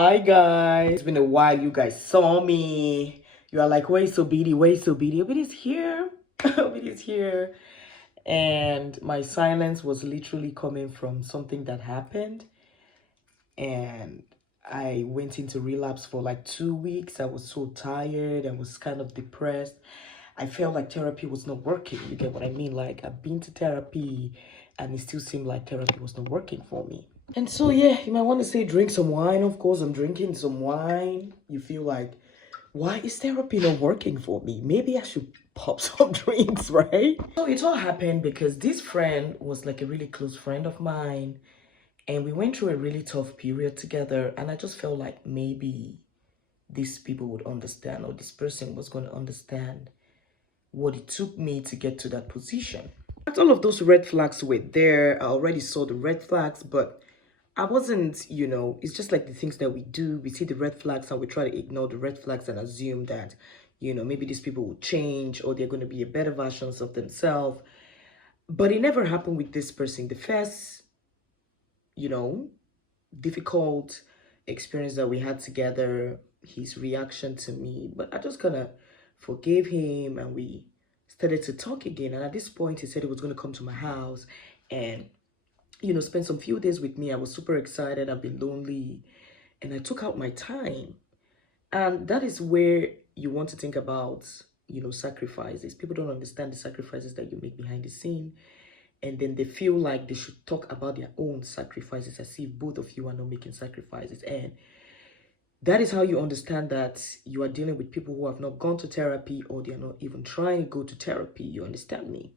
Hi guys, it's been a while. You guys saw me. You are like, wait, so BD, wait, so BD. Obidi's here. Obidi's here. And my silence was literally coming from something that happened. And I went into relapse for like 2 weeks. I was so tired. I was kind of depressed. I felt like therapy was not working. You get what I mean? Like, I've been to therapy and it still seemed like therapy was not working for me. And so, yeah, you might want to say drink some wine. Of course, I'm drinking some wine. You feel like, why is therapy not working for me? Maybe I should pop some drinks, right? So it all happened because this friend was like a really close friend of mine. And we went through a really tough period together. And I just felt like maybe these people would understand, or this person was going to understand what it took me to get to that position. All of those red flags were there. I already saw the red flags, but I wasn't, it's just like the things that we do. We see the red flags and we try to ignore the red flags and assume that, maybe these people will change or they're going to be a better versions of themselves. But it never happened with this person. The first, you know, difficult experience that we had together, his reaction to me, but I just kind of forgave him and we started to talk again. And at this point, he said he was going to come to my house and spend some few days with me. I was super excited. I've been lonely. And I took out my time. And that is where you want to think about, sacrifices. People don't understand the sacrifices that you make behind the scene. And then they feel like they should talk about their own sacrifices as if both of you are not making sacrifices. And that is how you understand that you are dealing with people who have not gone to therapy or they are not even trying to go to therapy. You understand me?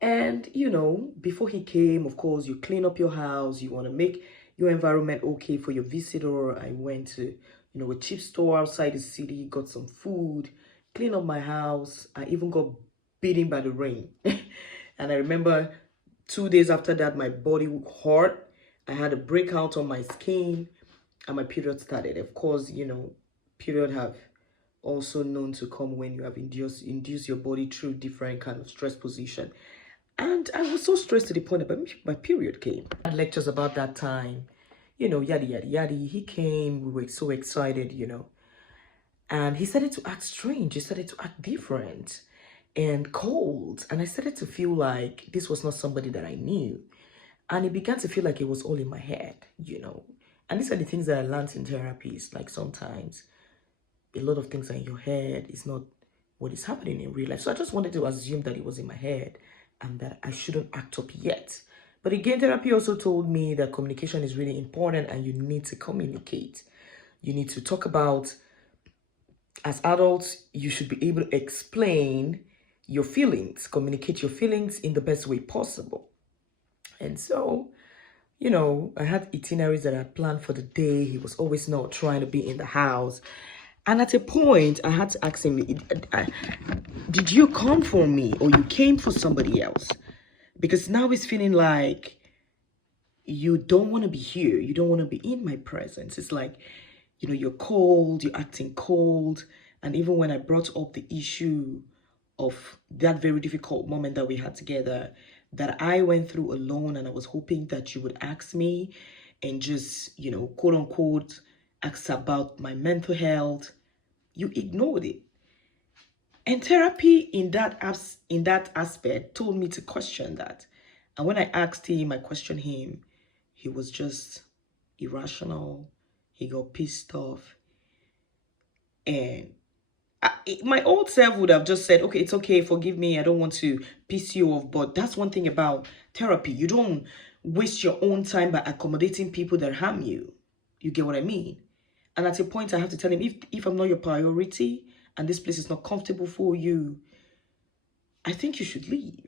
And, before he came, of course, you clean up your house. You want to make your environment okay for your visitor. I went to, a cheap store outside the city, got some food, clean up my house. I even got beaten by the rain. And I remember 2 days after that, my body hurt. I had a breakout on my skin and my period started. Of course, period have also known to come when you have induced your body through different kind of stress position. And I was so stressed to the point that my period came. I had lectures about that time, yada, yada, yada. He came, we were so excited, and he started to act strange. He started to act different and cold. And I started to feel like this was not somebody that I knew. And it began to feel like it was all in my head, And these are the things that I learned in therapies. Like sometimes a lot of things are in your head. It's not what is happening in real life. So I just wanted to assume that it was in my head and that I shouldn't act up yet. But again, therapy also told me that communication is really important and you need to communicate. You need to talk about, as adults, you should be able to explain your feelings, communicate your feelings in the best way possible. And so, I had itineraries that I planned for the day. He was always not trying to be in the house. And at a point, I had to ask him, did you come for me or you came for somebody else? Because now it's feeling like you don't want to be here. You don't want to be in my presence. It's like, you're cold, you're acting cold. And even when I brought up the issue of that very difficult moment that we had together, that I went through alone, and I was hoping that you would ask me and just, quote unquote, ask about my mental health, you ignored it. And therapy in that aspect told me to question that. And when I asked him, I questioned him, he was just irrational. He got pissed off. And my old self would have just said, okay, it's okay, forgive me, I don't want to piss you off. But that's one thing about therapy. You don't waste your own time by accommodating people that harm you. You get what I mean? And at a point, I have to tell him, if I'm not your priority and this place is not comfortable for you, I think you should leave.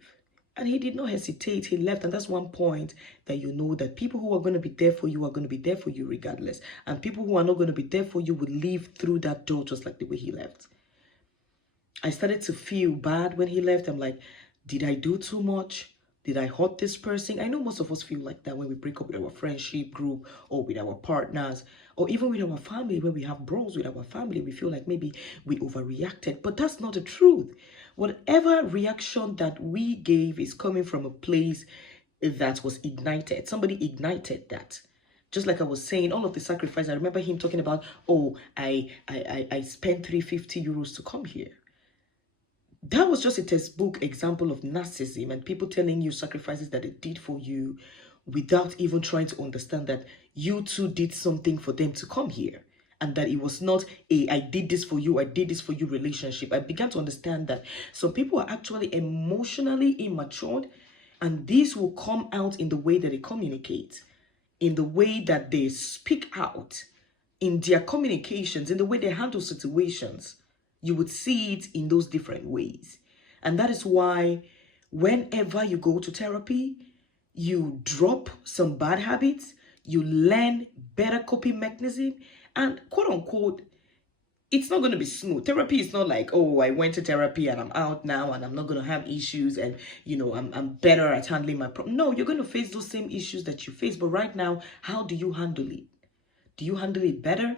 And he did not hesitate. He left. And that's one point that you know that people who are going to be there for you are going to be there for you regardless. And people who are not going to be there for you will leave through that door just like the way he left. I started to feel bad when he left. I'm like, did I do too much? Did I hurt this person? I know most of us feel like that when we break up with our friendship group or with our partners or even with our family. When we have brawls with our family, we feel like maybe we overreacted. But that's not the truth. Whatever reaction that we gave is coming from a place that was ignited. Somebody ignited that Just like I was saying, all of the sacrifice. I remember him talking about, oh, I spent 350 euros to come here. That was just a textbook example of narcissism and people telling you sacrifices that they did for you without even trying to understand that you too did something for them to come here. And that it was not a I did this for you, I did this for you relationship. I began to understand that some people are actually emotionally immature, and this will come out in the way that they communicate, in the way that they speak out, in their communications, in the way they handle situations. You would see it in those different ways. And that is why whenever you go to therapy, you drop some bad habits, you learn better coping mechanism, and quote unquote, it's not going to be smooth. Therapy is not like, oh, I went to therapy and I'm out now and I'm not going to have issues and, I'm better at handling my problem. No, you're going to face those same issues that you face. But right now, how do you handle it? Do you handle it better?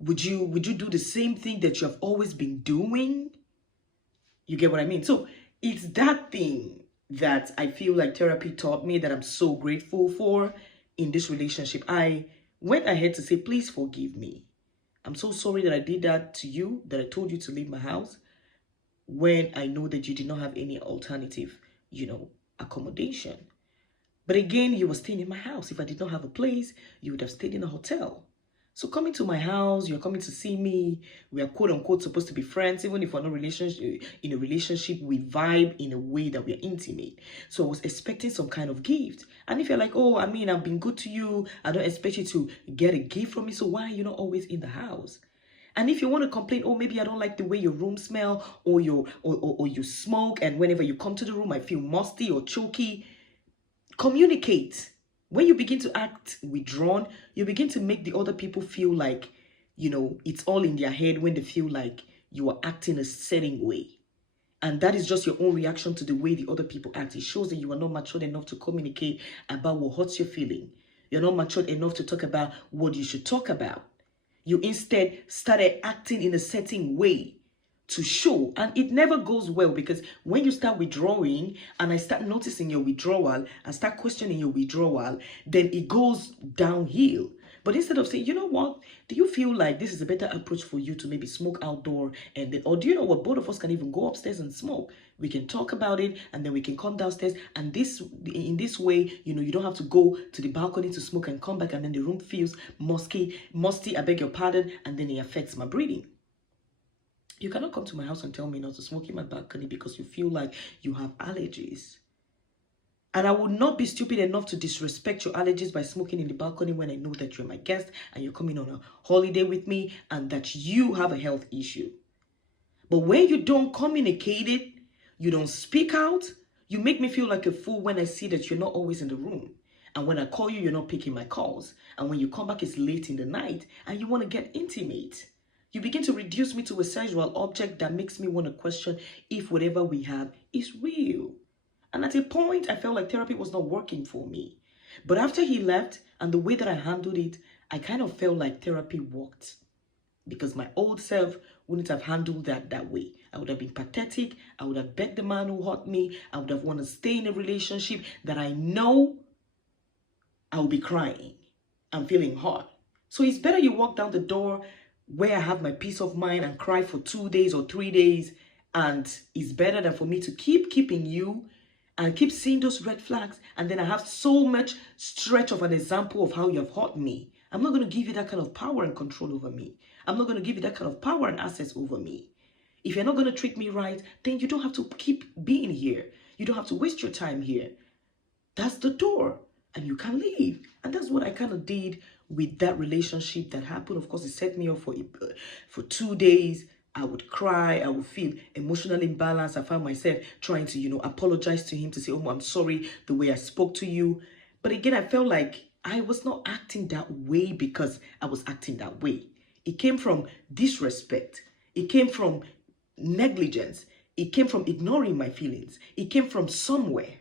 Would you do the same thing that you have always been doing? You get what I mean? So it's that thing that I feel like therapy taught me that I'm so grateful for in this relationship. I went ahead to say, please forgive me. I'm so sorry that I did that to you, that I told you to leave my house when I know that you did not have any alternative, accommodation. But again, you were staying in my house. If I did not have a place, you would have stayed in a hotel. So coming to my house, you're coming to see me. We are quote unquote supposed to be friends. Even if we're not in a relationship, we vibe in a way that we're intimate. So I was expecting some kind of gift. And if you're like, oh, I've been good to you, I don't expect you to get a gift from me. So why are you not always in the house? And if you want to complain, oh, maybe I don't like the way your room smell, or you smoke, and whenever you come to the room, I feel musty or choky. Communicate. When you begin to act withdrawn, you begin to make the other people feel like, it's all in their head when they feel like you are acting a certain way. And that is just your own reaction to the way the other people act. It shows that you are not matured enough to communicate about what hurts your feeling. You're not matured enough to talk about what you should talk about. You instead started acting in a certain way to show, and it never goes well, because when you start withdrawing and I start noticing your withdrawal and start questioning your withdrawal, then it goes downhill. But instead of saying, you know what, do you feel like this is a better approach for you to maybe smoke outdoor, and then, or do you know what, both of us can even go upstairs and smoke. We can talk about it and then we can come downstairs, and in this way, you don't have to go to the balcony to smoke and come back and then the room feels musty, I beg your pardon, and then it affects my breathing. You cannot come to my house and tell me not to smoke in my balcony because you feel like you have allergies. And I will not be stupid enough to disrespect your allergies by smoking in the balcony when I know that you're my guest and you're coming on a holiday with me and that you have a health issue. But when you don't communicate it, you don't speak out, you make me feel like a fool when I see that you're not always in the room. And when I call you, you're not picking my calls. And when you come back, it's late in the night and you want to get intimate. You begin to reduce me to a sexual object that makes me want to question if whatever we have is real. And at a point, I felt like therapy was not working for me. But after he left and the way that I handled it, I kind of felt like therapy worked. Because my old self wouldn't have handled that way. I would have been pathetic. I would have begged the man who hurt me. I would have wanted to stay in a relationship that I know I will be crying. I'm feeling hurt. So it's better you walk down the door where I have my peace of mind and cry for 2 days or 3 days, and it's better than for me to keep keeping you and keep seeing those red flags, and then I have so much stretch of an example of how you have hurt me. I'm not going to give you that kind of power and control over me. I'm not going to give you that kind of power and access over me. If you're not going to treat me right, then you don't have to keep being here. You don't have to waste your time here. That's the door, and you can leave. And that's what I kind of did with that relationship that happened. Of course, it set me up for 2 days. I would cry. I would feel emotionally imbalanced. I found myself trying to, apologize to him, to say, oh, I'm sorry the way I spoke to you. But again, I felt like I was not acting that way because I was acting that way. It came from disrespect. It came from negligence. It came from ignoring my feelings. It came from somewhere.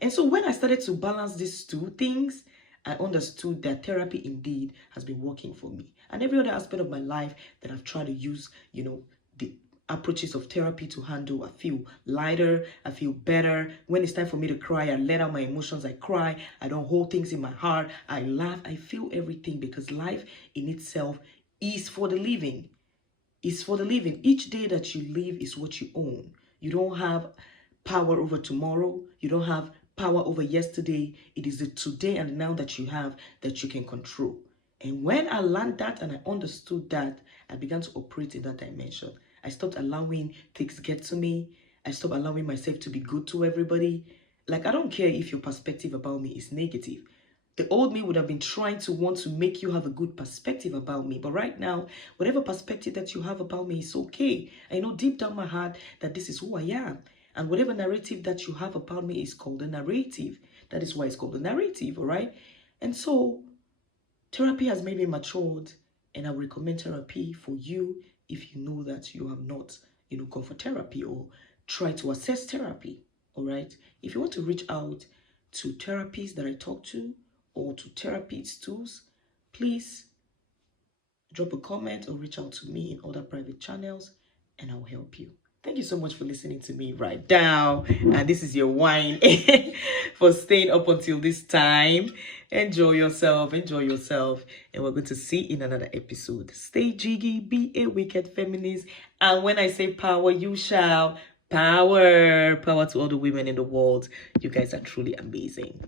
And so when I started to balance these two things, I understood that therapy indeed has been working for me. And every other aspect of my life that I've tried to use, the approaches of therapy to handle. I feel lighter, I feel better. When it's time for me to cry, I let out my emotions, I cry. I don't hold things in my heart, I laugh. I feel everything, because life in itself is for the living. It's for the living. Each day that you live is what you own. You don't have power over tomorrow. You don't have power over yesterday. It is the today and now that you have that you can control. And when I learned that and I understood that, I began to operate in that dimension. I stopped allowing things get to me. I stopped allowing myself to be good to everybody. Like, I don't care if your perspective about me is negative. The old me would have been trying to want to make you have a good perspective about me. But right now, whatever perspective that you have about me is okay. I know deep down my heart that this is who I am. And whatever narrative that you have about me is called a narrative. That is why it's called a narrative, all right? And so, therapy has made me matured. And I would recommend therapy for you if you know that you have not, gone for therapy or try to assess therapy, all right? If you want to reach out to therapists that I talk to, or to therapists tools, please drop a comment or reach out to me in other private channels and I'll help you. Thank you so much for listening to me right now. And this is your wine for staying up until this time. Enjoy yourself. Enjoy yourself. And we're going to see in another episode. Stay jiggy. Be a wicked feminist. And when I say power, you shall. Power. Power to all the women in the world. You guys are truly amazing.